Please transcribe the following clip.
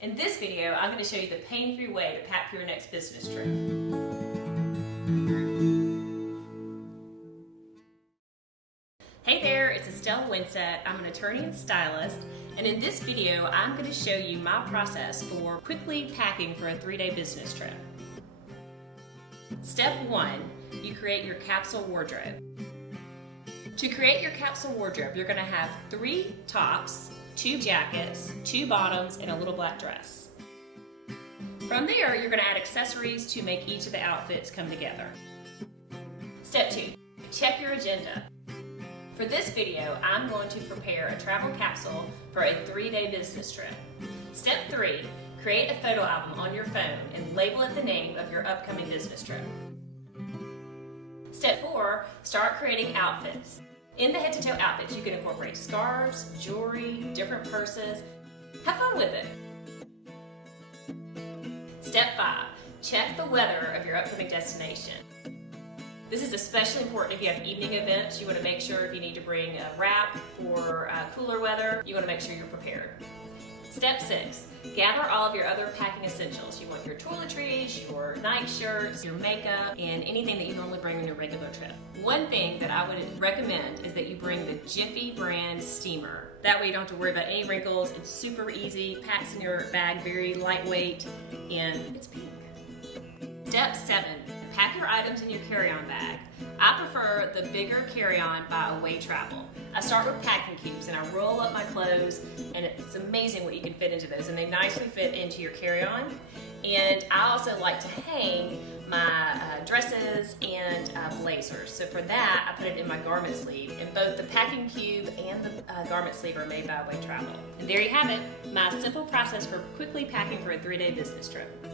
In this video, I'm going to show you the pain-free way to pack for your next business trip. Hey there, it's Estelle Winsett. I'm an attorney and stylist, and in this video, I'm going to show you my process for quickly packing for a 3-day business trip. Step 1, you create your capsule wardrobe. To create your capsule wardrobe, you're going to have 3 tops, 2 jackets, 2 bottoms, and a little black dress. From there, you're going to add accessories to make each of the outfits come together. Step 2, check your agenda. For this video, I'm going to prepare a travel capsule for a 3-day business trip. Step 3, create a photo album on your phone and label it the name of your upcoming business trip. Step 4, start creating outfits. In the head-to-toe outfits, you can incorporate scarves, jewelry, different purses. Have fun with it. Step 5, check the weather of your upcoming destination. This is especially important if you have evening events. You want to make sure if you need to bring a wrap for cooler weather, you want to make sure you're prepared. Step 6, gather all of your other packing essentials. You want your toiletries, your night shirts, your makeup, and anything that you normally bring on your regular trip. One thing that I would recommend is that you bring the Jiffy brand steamer. That way you don't have to worry about any wrinkles. It's super easy, packs in your bag, very lightweight, and it's pink. Step 7, pack your items in your carry-on bag. I prefer the bigger carry-on by away travel. I start with packing cubes and I roll up my clothes, and it's amazing what you can fit into those, and they nicely fit into your carry-on. And I also like to hang my dresses and blazers. So for that, I put it in my garment sleeve, and both the packing cube and the garment sleeve are made by away travel. And there you have it, my simple process for quickly packing for a 3-day business trip.